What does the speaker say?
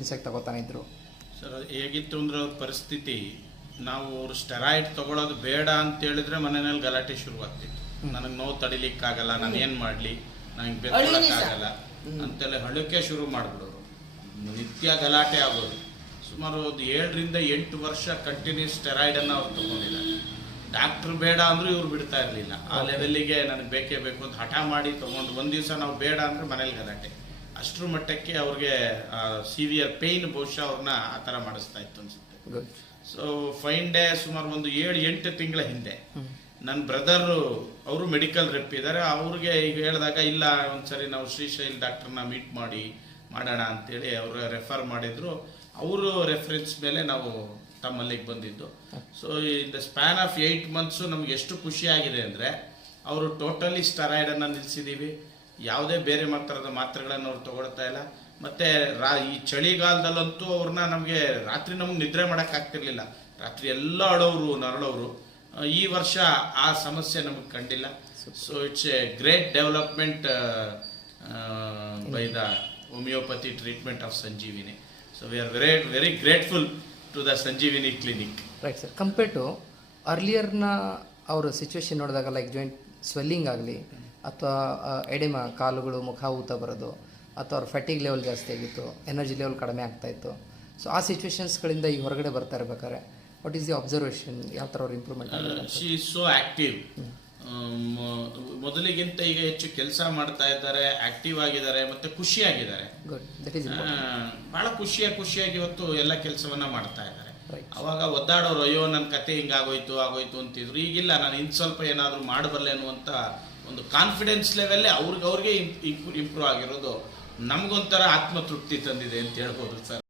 Continuous ಆಗಿ ತಗೋತಾನೆ ಇದ್ರು? ಸರ್ ಹೇಗಿತ್ತು ಅಂದ್ರೆ ಅವ್ರ ಪರಿಸ್ಥಿತಿ, ನಾವು ಅವ್ರು ಸ್ಟೆರಾಯ್ಡ್ ತಗೊಳ್ಳೋದು ಬೇಡ ಅಂತ ಹೇಳಿದ್ರೆ ಮನೆಯಲ್ಲಿ ಗಲಾಟೆ ಶುರುವಾಗ್ತಿತ್ತು. ನನಗೆ ನೋವು ತಡಿಲಿಕ್ಕಾಗಲ್ಲ, ನಾನು ಏನು ಮಾಡಲಿ, ನನಗೆ ಬೆತ್ತಕ್ಕಾಗಲ್ಲ ಅಂತೆಲ್ಲ ಹಳಕೆ ಶುರು ಮಾಡಿಬಿಡೋರು. ನಿತ್ಯ ಗಲಾಟೆ ಆಗೋದು. ಸುಮಾರು ಒಂದು 7 ರಿಂದ 8 ವರ್ಷ ಕಂಟಿನ್ಯೂಸ್ ಸ್ಟೆರಾಯ್ಡನ್ನು ಅವ್ರು ತಗೊಂಡಿದ್ದಾರೆ. ಡಾಕ್ಟ್ರು ಬೇಡ ಅಂದರೂ ಇವ್ರು ಬಿಡ್ತಾ ಇರಲಿಲ್ಲ. ಆ ಲೆವೆಲ್ಲಿಗೆ ನನಗೆ ಬೇಕೇ ಬೇಕು ಅಂತ ಹಠ ಮಾಡಿ ತೊಗೊಂಡು ಒಂದು ದಿವಸ ನಾವು ಬೇಡ ಅಂದರೆ ಮನೇಲಿ ಗಲಾಟೆ. ಅಷ್ಟರ ಮಟ್ಟಕ್ಕೆ ಅವ್ರಿಗೆ ಸಿವಿಯರ್ ಪೇಯ್ನ್ ಬಹುಶಃ ಅವ್ರನ್ನ ಆ ಥರ ಮಾಡಿಸ್ತಾ ಇತ್ತು ಅನ್ಸುತ್ತೆ. ಸೊ ಫೈನ್ ಡೇ ಸುಮಾರು ಒಂದು 7-8 ತಿಂಗಳ ಹಿಂದೆ ನನ್ನ ಬ್ರದರು ಅವರು ಮೆಡಿಕಲ್ ರೆಪ್ ಇದ್ದಾರೆ. ಅವ್ರಿಗೆ ಈಗ ಹೇಳಿದಾಗ ಇಲ್ಲ ಒಂದ್ಸರಿ ನಾವು ಶ್ರೀಶೈಲ್ ಡಾಕ್ಟರ್ನ ಮೀಟ್ ಮಾಡೋಣ ಅಂತೇಳಿ ಅವರು ರೆಫರ್ ಮಾಡಿದ್ರು. ಅವರು ರೆಫರೆನ್ಸ್ ಮೇಲೆ ನಾವು ತಮ್ಮಲ್ಲಿಗೆ ಬಂದಿದ್ದು. So in the span of 8 months ನಮ್ಗೆ ಎಷ್ಟು ಖುಷಿ ಆಗಿದೆ ಅಂದರೆ ಅವರು ಟೋಟಲಿ ಸ್ಟೆರಾಯ್ಡನ್ನು ನಿಲ್ಲಿಸಿದ್ದೀವಿ. ಯಾವುದೇ ಬೇರೆ ಥರದ ಮಾತ್ರೆಗಳನ್ನು ಅವ್ರು ತಗೊಳ್ತಾ ಇಲ್ಲ. ಮತ್ತು ಈ ಚಳಿಗಾಲದಲ್ಲಂತೂ ಅವ್ರನ್ನ ನಮಗೆ ರಾತ್ರಿ ನಮಗೆ ನಿದ್ರೆ ಮಾಡೋಕ್ಕಾಗ್ತಿರ್ಲಿಲ್ಲ. ರಾತ್ರಿ ಎಲ್ಲ ಅಳೋರು ನರಳೋರು. ಈ ವರ್ಷ ಆ ಸಮಸ್ಯೆ ನಮಗೆ ಕಂಡಿಲ್ಲ. So it's a great development by the homeopathy treatment of Sanjeevini. So we are very grateful to the Sanjeevini clinic. Right sir. Compare to ಅರ್ಲಿಯರ್ನ ಅವ್ರ ಸಿಚುವೇಶನ್ ನೋಡಿದಾಗ ಲೈಕ್ ಜಾಯಿಂಟ್ ಸ್ವೆಲ್ಲಿಂಗ್ ಆಗಲಿ ಅಥವಾ ಎಡೆಮ ಕಾಲುಗಳು ಮುಖ ಊತ ಬರೋದು ಅಥವಾ ಅವ್ರ ಫ್ಯಾಟಿಗ್ ಲೆವೆಲ್ ಜಾಸ್ತಿ ಆಗಿತ್ತು, ಎನರ್ಜಿ ಲೆವೆಲ್ ಕಡಿಮೆ ಆಗ್ತಾಯಿತ್ತು. ಸೊ ಆ ಸಿಚುವೇಶನ್ಸ್ಗಳಿಂದ ಈಗ ಹೊರಗಡೆ ಬರ್ತಾ ಇರ್ಬೇಕಾದ್ರೆ ವಾಟ್ ಈಸ್ ದಿ ಅಬ್ಸರ್ವೇಷನ್? ಯಾವ ಥರ ಅವ್ರ ಇಂಪ್ರೂವ್ಮೆಂಟ್ ಆಗಿದೆ? She is so active. ಮೊದಲಿಗಿಂತ ಈಗ ಹೆಚ್ಚು ಕೆಲಸ ಮಾಡ್ತಾ ಇದ್ದಾರೆ, ಆಕ್ಟಿವ್ ಆಗಿದ್ದಾರೆ, ಮತ್ತೆ ಖುಷಿಯಾಗಿದ್ದಾರೆ. ಗುಡ್, ದಟ್ ಈಸ್ ಬಹಳ ಖುಷಿಯಾಗಿ ಇವತ್ತು ಎಲ್ಲ ಕೆಲಸವನ್ನ ಮಾಡ್ತಾ ಇದ್ದಾರೆ. ಅವಾಗ ಒದ್ದಾಡೋರು ಅಯ್ಯೋ ನನ್ನ ಕತೆ ಹಿಂಗಾಗೋಯ್ತು ಅಂತಿದ್ರು. ಈಗಿಲ್ಲ, ನಾನು ಇನ್ನು ಸ್ವಲ್ಪ ಏನಾದರೂ ಮಾಡಬಲ್ಲೆ ಅನ್ನುವಂಥ ಒಂದು ಕಾನ್ಫಿಡೆನ್ಸ್ ಲೆವೆಲ್ಲೇ ಅವ್ರಿಗೆ ಇಂಪ್ರೂವ್ ಆಗಿರೋದು ನಮಗೊಂಥರ ಆತ್ಮತೃಪ್ತಿ ತಂದಿದೆ ಅಂತ ಹೇಳ್ಬೋದು ಸರ್.